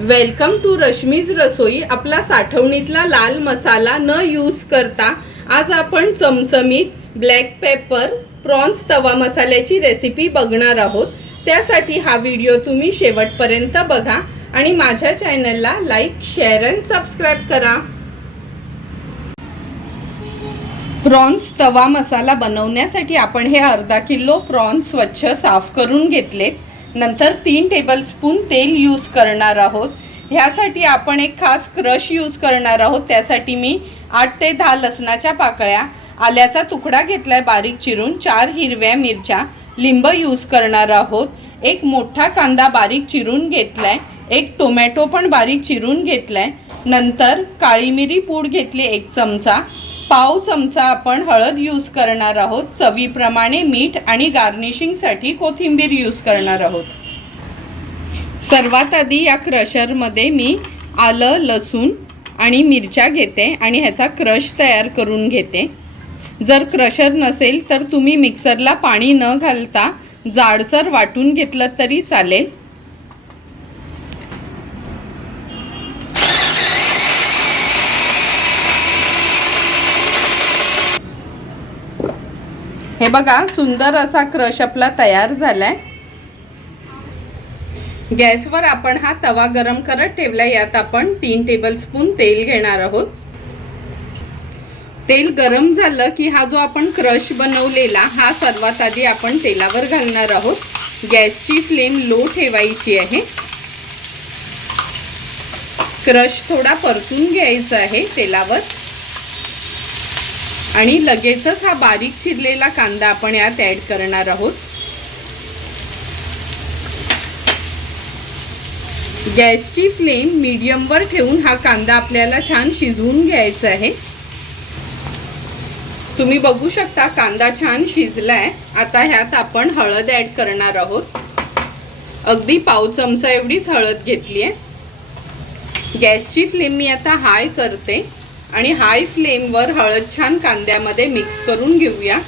Welcome to Rashmi's रसोई आपला साठवणीतला लाल मसाला न यूज करता आज आपण चमचमीत ब्लॅक पेपर प्रॉन्स तवा मसाल्याची रेसिपी बघणार आहोत. त्यासाठी हा व्हिडिओ तुम्ही शेवटपर्यंत बघा आणि माझ्या चॅनलला लाईक शेअर अँड सबस्क्राईब करा. प्रॉन्स तवा मसाला बनवण्यासाठी आपण हे अर्धा किलो प्रॉन्स स्वच्छ साफ करून घेतलेत. नंतर तीन टेबलस्पून तेल यूज करणार आहोत. ह्यासाठी आपण एक खास क्रश यूज करणार आहोत. त्यासाठी मी आठ ते दहा लसणाच्या पाकळ्या आल्याचा तुकडा घेतलाय बारीक चिरून चार हिरव्या मिरच्या लिंब यूज करणार आहोत. एक मोठा कांदा बारीक चिरून घेतलाय. एक टोमॅटो पण बारीक चिरून घेतलाय. नंतर काळी मिरी पूड घेतली एक चमचा. पाव चमचा आपण हळद यूज करणार आहोत. चवीप्रमाणे मीठ आणि गार्निशिंगसाठी कोथिंबीर यूज करणार आहोत. सर्वात आधी या क्रशरमध्ये मी आलं लसूण आणि मिरच्या घेते आणि ह्याचा क्रश तयार करून घेते. जर क्रशर नसेल तर तुम्ही मिक्सरला पाणी न घालता जाडसर वाटून घेतलं तरी चालेल. हे बघा सुंदर असा क्रश आपला तयार झालाय. गॅसवर आपण हा तवा गरम करत ठेवला यात आपण तीन टेबलस्पून तेल घेणार आहोत. तेल गरम झालं की हा जो आपण क्रश बनवलेला हा सर्वात आधी आपण तेलावर घालणार आहोत. गॅसची फ्लेम लो ठेवायची आहे. क्रश थोडा परतून घ्यायचा आहे तेलावर. आणि लगेचच हा बारीक चिरलेला कांदा आपण यात ऍड करणार आहोत. गॅसची फ्लेम मीडियमवर ठेवून हा कांदा आपल्याला छान शिजवून घ्यायचा आहे. तुम्ही बघू शकता कांदा छान शिजलाय. आता ह्यात आपण हळद ऍड करणार आहोत. अगदी पाव चमचा एवढीच हळद घेतली आहे गॅसची फ्लेम मी आता हाय करते. आणि हाय फ्लेमवर हळद छान कांद्यामध्ये मिक्स करून घेऊया.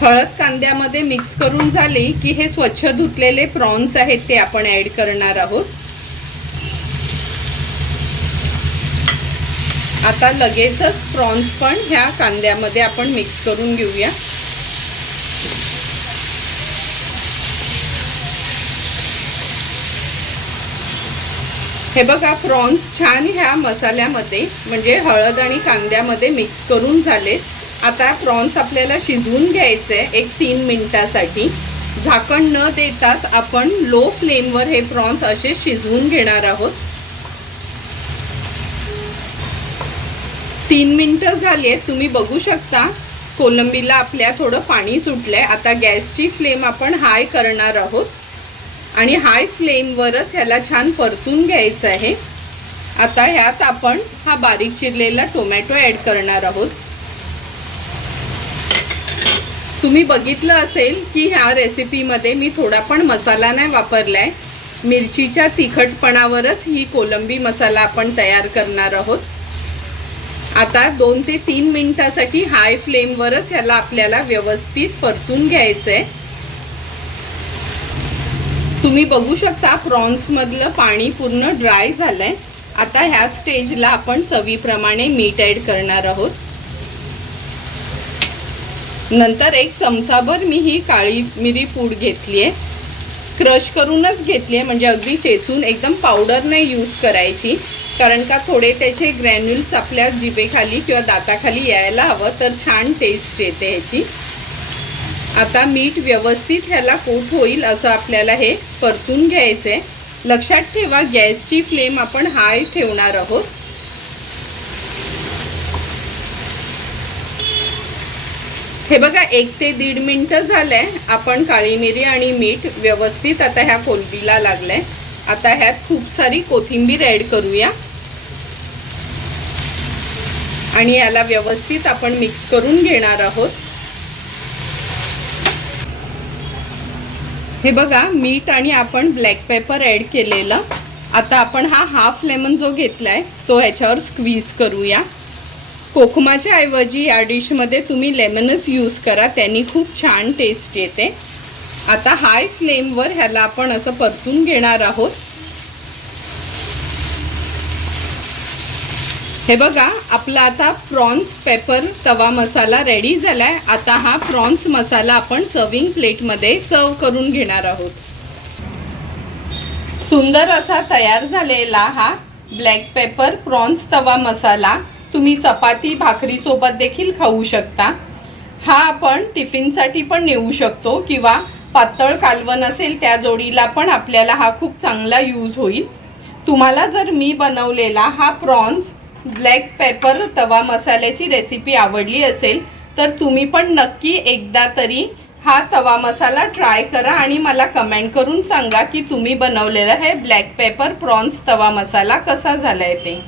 हळद कांद्यामध्ये मिक्स करून झाली की हे स्वच्छ धुतलेले प्रॉन्स आहेत ते आपण ऍड करणार आहोत. आता लगेचच प्रॉन्स पण ह्या कांद्यामध्ये आपण मिक्स करून घेऊया. हे बघा प्रॉन्स छान ह्या मसाल्यामध्ये म्हणजे हळद आणि कांद्यामध्ये मिक्स करून झालेत. आता प्रॉन्स आपल्याला शिजवून घ्यायचे एक तीन मिनिटासाठी. झाकण न देताच आपण लो फ्लेमवर हे प्रॉन्स असे शिजवून घेणार आहोत. तीन मिनटं झाली आहेत तुम्ही बघू शकता. कोलंबीला आपल्या थोडं पाणी सुटलंय. आता गॅसची फ्लेम आपण हाय करणार आहोत. आणि हाय फ्लेमवरच ह्याला छान परतून घ्यायचं आहे. आता ह्यात आपण हा बारीक चिरलेला टोमॅटो ॲड करणार आहोत. तुम्ही बघितलं असेल की ह्या रेसिपीमध्ये मी थोडा पण मसाला नाही वापरला आहे मिरचीच्या तिखटपणावरच ही कोलंबी मसाला आपण तयार करणार आहोत. आता दोन ते तीन मिनटासाठी हाय फ्लेमवरच ह्याला आपल्याला व्यवस्थित परतून घ्यायचं आहे तुम्ही बघू शकता प्रॉन्समधलं पाणी पूर्ण ड्राय झालंय. आता ह्या स्टेजला आपण चवीप्रमाणे मीठ ॲड करणार आहोत. नंतर एक चमचाभर मी ही काळी मिरी पूड घेतली आहे क्रश करूनच घेतली आहे म्हणजे अगदी चेचून एकदम पावडर नाही यूज करायची. कारण का थोडे त्याचे ग्रॅन्युल्स आपल्या जिभेखाली किंवा दाताखाली यायला हवं तर छान टेस्ट येते ह्याची. आता मीठ व्यवस्थित ह्याला कोट होईल असं आपल्याला हे परतून घ्यायचं आहे लक्षात ठेवा गॅसची फ्लेम आपण हाय ठेवणार आहोत. हे बघा एक ते दीड मिनटं झालंय. आपण काळी मिरी आणि मीठ व्यवस्थित आता ह्या कोलबीला लागलंय. आता ह्यात खूप सारी कोथिंबीर ॲड करूया. आणि याला व्यवस्थित आपण मिक्स करून घेणार आहोत. हे बघा मीठ आणि आपण ब्लॅक पेपर ॲड केलेलं. आता आपण हा हाफ लेमन जो घेतला आहे तो ह्याच्यावर स्क्वीज करूया. कोकमाच्या ऐवजी या डिशमध्ये तुम्ही लेमनच यूज करा त्यांनी खूप छान टेस्ट येते. आता हाय फ्लेमवर ह्याला आपण असं परतून घेणार आहोत. हे बघा आपला आता प्रॉन्स पेपर तवा मसाला रेडी झालाय. आता हा प्रॉन्स मसाला आपण सर्विंग प्लेटमध्ये सर्व करून घेणार आहोत. सुंदर असा तयार झालेला हा ब्लॅक पेपर प्रॉन्स तवा मसाला तुम्ही चपाती भाकरीसोबत देखील खाऊ शकता. हा आपण टिफिनसाठी पण नेऊ शकतो किंवा पातळ कालवण असेल त्या जोडीला पण आपल्याला हा खूप चांगला यूज होईल. तुम्हाला जर मी बनवलेला हा प्रॉन्स ब्लॅक पेपर तवा मसाल्याची रेसिपी आवडली असेल तर तुम्ही पण नक्की एकदा तरी हा तवा मसाला ट्राय करा आणि मला कमेंट करून सांगा की तुम्ही बनवलेलं हे ब्लॅक पेपर प्रॉन्स तवा मसाला कसा झाला आहे ते.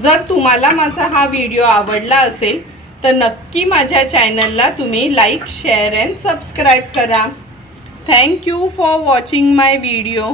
जर तुम्हाला माझा हा व्हिडिओ आवडला असेल तर नक्की माझ्या चॅनलला तुम्ही लाईक शेअर अँड सबस्क्राईब करा. Thank you for watching my video